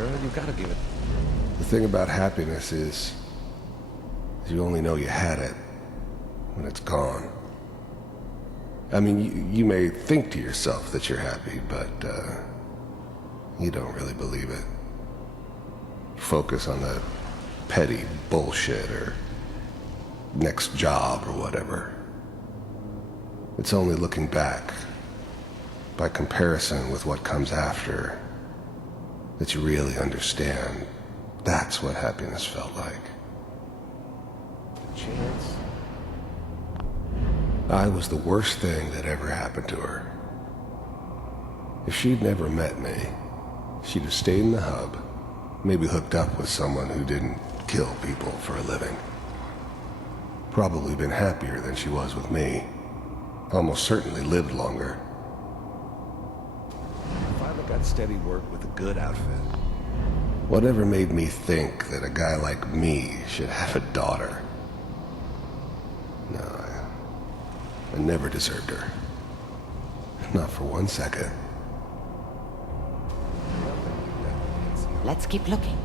Sarah. You've got to give it... The thing about happiness is you only know you had it when it's gone. I mean, you may think to yourself that you're happy, but you don't really believe it. You focus on the petty bullshit or next job or whatever. It's only looking back, by comparison with what comes after, that you really understand that's what happiness felt like. Chance? I was the worst thing that ever happened to her. If she'd never met me, she'd have stayed in the hub, maybe hooked up with someone who didn't kill people for a living. Probably been happier than she was with me. Almost certainly lived longer. Finally got steady work with a good outfit. Whatever made me think that a guy like me should have a daughter? No, I never deserved her. Not for 1 second. Let's keep looking.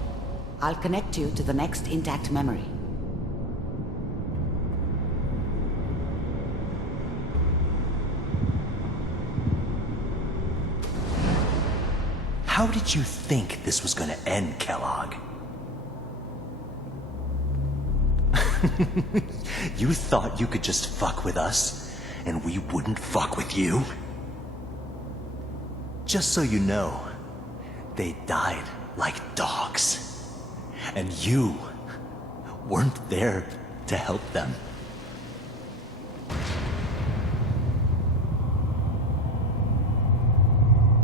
I'll connect you to the next intact memory. How did you think this was gonna end, Kellogg? You thought you could just fuck with us, and we wouldn't fuck with you? Just so you know, they died like dogs. And you weren't there to help them.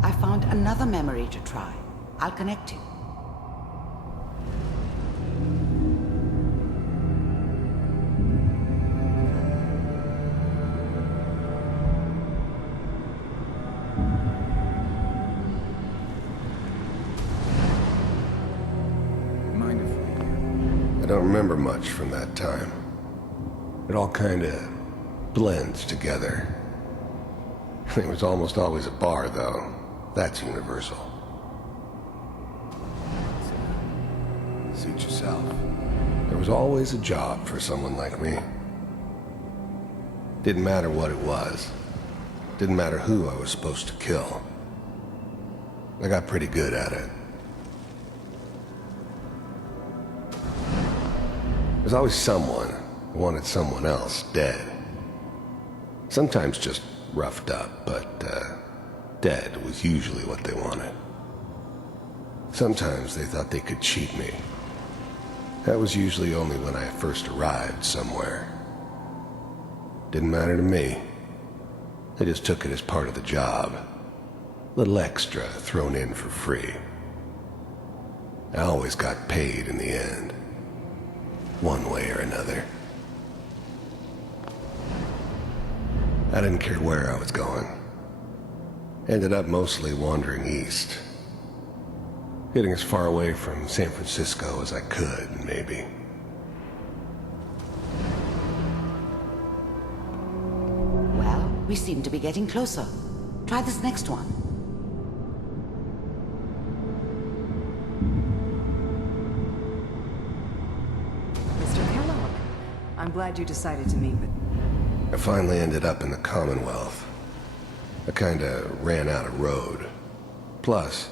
I found another memory to try. I'll connect you. I don't remember much from that time. It all kinda blends together. It was almost always a bar, though. That's universal. Suit yourself. There was always a job for someone like me. Didn't matter what it was. Didn't matter who I was supposed to kill. I got pretty good at it. There's always someone who wanted someone else dead. Sometimes just roughed up, but dead was usually what they wanted. Sometimes they thought they could cheat me. That was usually only when I first arrived somewhere. Didn't matter to me. They just took it as part of the job. Little extra thrown in for free. I always got paid in the end. One way or another. I didn't care where I was going. Ended up mostly wandering east. Getting as far away from San Francisco as I could, maybe. Well, we seem to be getting closer. Try this next one. Mr. Kellogg, I'm glad you decided to meet with... I finally ended up in the Commonwealth. I kinda ran out of road. Plus,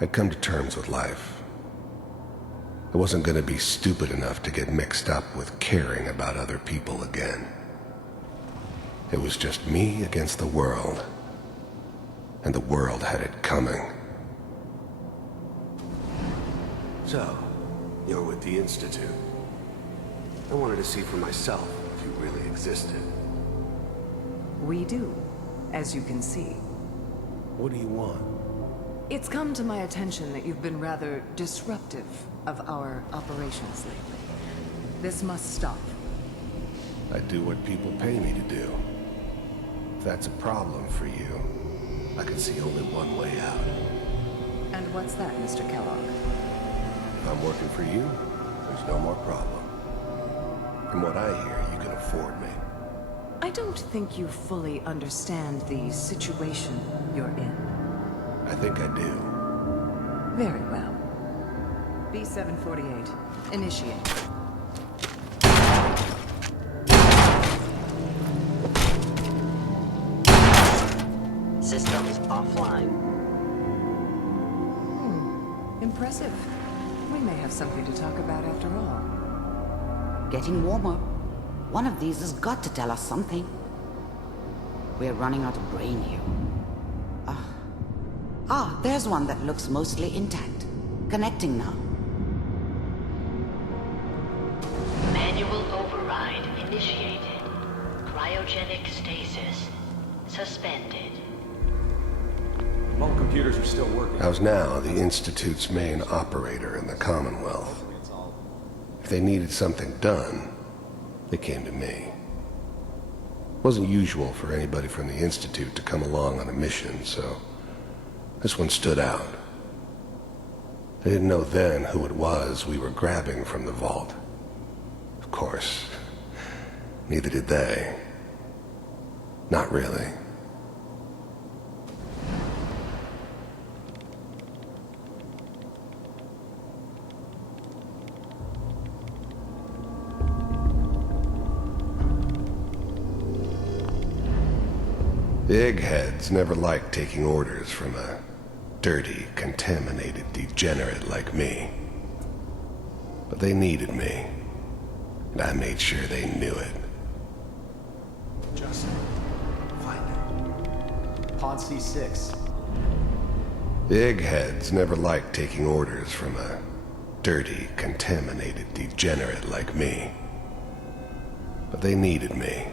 I'd come to terms with life. I wasn't gonna be stupid enough to get mixed up with caring about other people again. It was just me against the world. And the world had it coming. So, you're with the Institute. I wanted to see for myself if you really existed. We do, as you can see. What do you want? It's come to my attention that you've been rather disruptive of our operations lately. This must stop. I do what people pay me to do. If that's a problem for you, I can see only one way out. And what's that, Mr. Kellogg? If I'm working for you, there's no more problem. From what I hear, you can afford me. I don't think you fully understand the situation you're in. I think I do. Very well. B-748. Initiate. Systems offline. Impressive. We may have something to talk about after all. Getting warmer. One of these has got to tell us something. We're running out of brain here. There's one that looks mostly intact. Connecting now. Manual override initiated. Cryogenic stasis suspended. All the computers are still working. I was now the Institute's main operator in the Commonwealth. If they needed something done, they came to me. It wasn't usual for anybody from the Institute to come along on a mission, so this one stood out. They didn't know then who it was we were grabbing from the vault. Of course, neither did they. Not really. The eggheads never liked taking orders from a dirty, contaminated degenerate like me. But they needed me, and I made sure they knew it. Just find it. Pod C6. The eggheads never liked taking orders from a dirty, contaminated degenerate like me. But they needed me,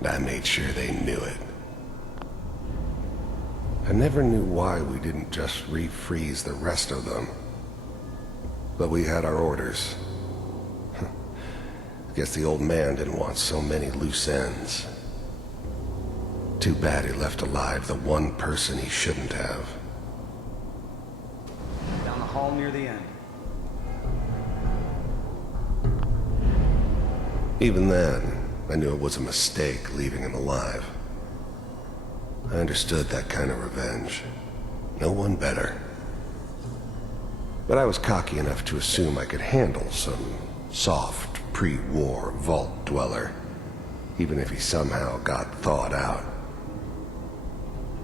and I made sure they knew it. I never knew why we didn't just refreeze the rest of them. But we had our orders. I guess the old man didn't want so many loose ends. Too bad he left alive the one person he shouldn't have. Down the hall near the end. Even then, I knew it was a mistake leaving him alive. I understood that kind of revenge. No one better. But I was cocky enough to assume I could handle some soft, pre-war vault dweller, even if he somehow got thawed out.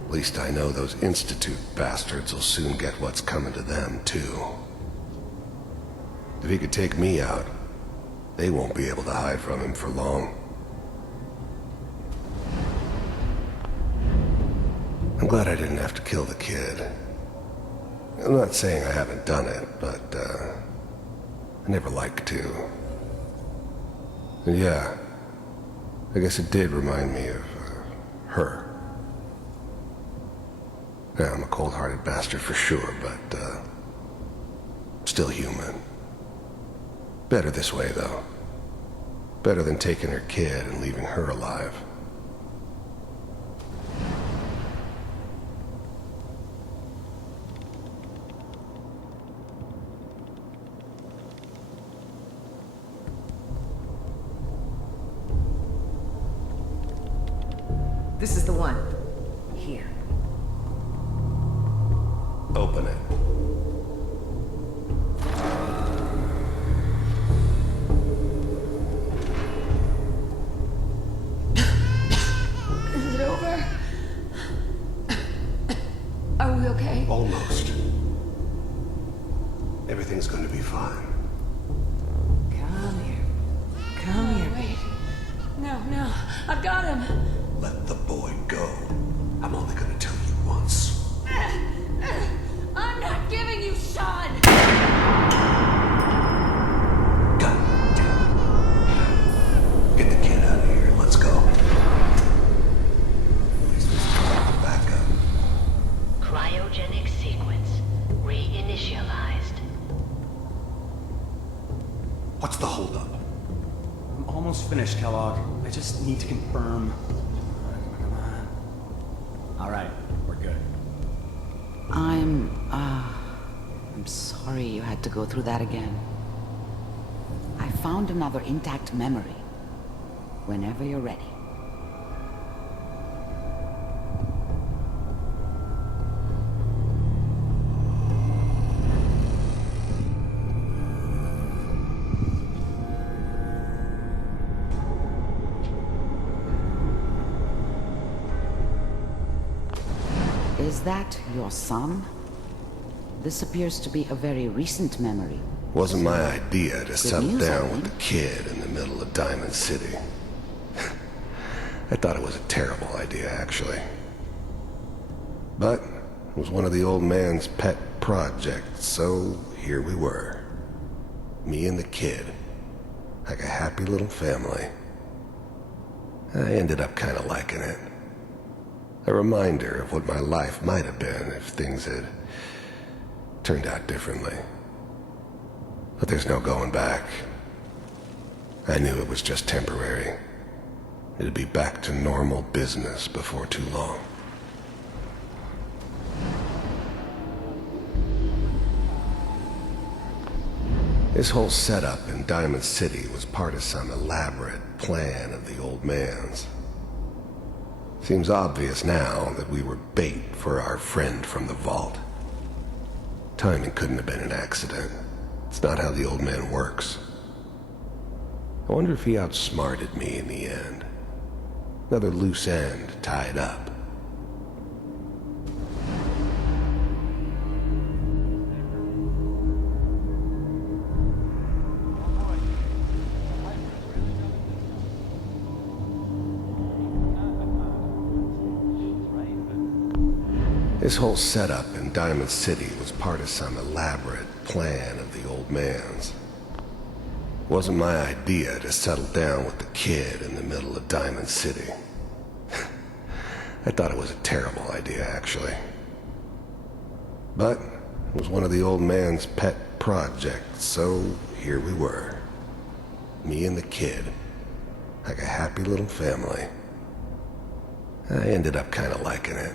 At least I know those Institute bastards will soon get what's coming to them, too. If he could take me out, they won't be able to hide from him for long. I'm glad I didn't have to kill the kid. I'm not saying I haven't done it, but, I never liked to. And yeah, I guess it did remind me of, her. Yeah, I'm a cold-hearted bastard for sure, but, still human. Better this way, though. Better than taking her kid and leaving her alive. This is the one. Here. Open it. Is it over? Are we okay? Almost. Everything's going to be fine. Come here. Come here. Wait. No. I've got him. Let the boy go. I'm only going to tell you once. I'm not giving you Sean! God damn it. Get the kid out of here. Let's go. At least we still have the backup. Cryogenic sequence reinitialized. What's the holdup? I'm almost finished, Kellogg. I just need to confirm. Come on. All right, we're good. I'm sorry you had to go through that again. I found another intact memory. Whenever you're ready. that your son? This appears to be a very recent memory. Wasn't my idea to settle news, I down with think. the kid in the middle of Diamond City. I thought it was a terrible idea, actually. But it was one of the old man's pet projects, so here we were. Me and the kid. Like a happy little family. I ended up kind of liking it. A reminder of what my life might have been if things had turned out differently. But there's no going back. I knew it was just temporary. It'd be back to normal business before too long. This whole setup in Diamond City was part of some elaborate plan of the old man's. Seems obvious now that we were bait for our friend from the vault. Timing couldn't have been an accident. It's not how the old man works. I wonder if he outsmarted me in the end. Another loose end tied up. This whole setup in Diamond City was part of some elaborate plan of the old man's. It wasn't my idea to settle down with the kid in the middle of Diamond City. I thought it was a terrible idea, actually. But it was one of the old man's pet projects, so here we were. Me and the kid. Like a happy little family. I ended up kind of liking it.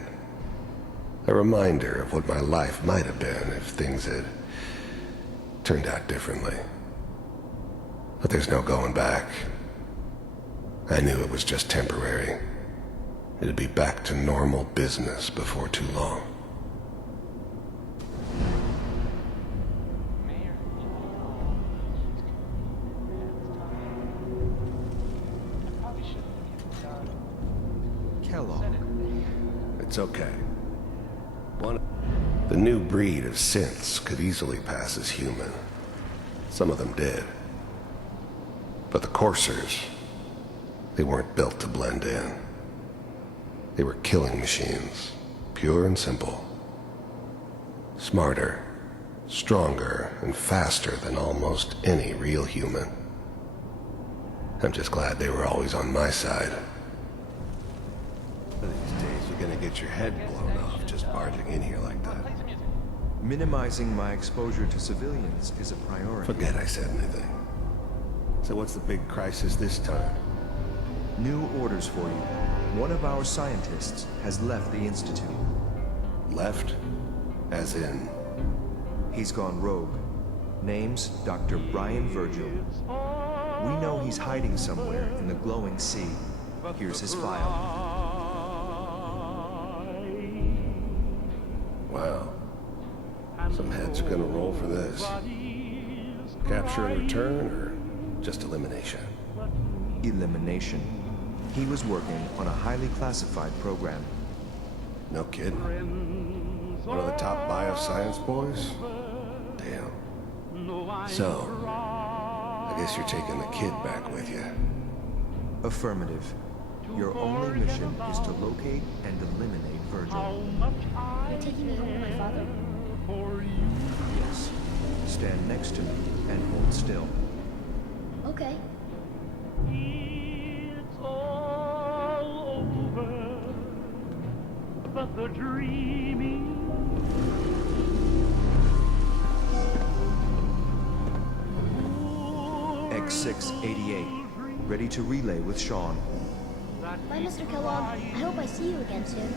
A reminder of what my life might have been if things had turned out differently. But there's no going back. I knew it was just temporary. It'd be back to normal business before too long. Kellogg. It's okay. The new breed of synths could easily pass as human. Some of them did. But the coursers, they weren't built to blend in. They were killing machines, pure and simple. Smarter, stronger, and faster than almost any real human. I'm just glad they were always on my side. One of these days, you're gonna get your head blown off just barging in here like that. Minimizing my exposure to civilians is a priority. Forget I said anything. So what's the big crisis this time? New orders for you. One of our scientists has left the Institute. Left? As in? He's gone rogue. Name's Dr. Brian Virgil. We know he's hiding somewhere in the glowing sea. Here's his file. Wow. Some heads are gonna roll for this. Capture and return, or just elimination? Elimination. He was working on a highly classified program. No kidding. One of the top bioscience boys? Damn. So, I guess you're taking the kid back with you. Affirmative. Your only mission is to locate and eliminate Virgil. You're taking me home with my father? Yes. Stand next to me and hold still. Okay. It's all over, but the dreaming. X688. Ready to relay with Sean. Bye, Mr. Kellogg. I hope I see you again soon.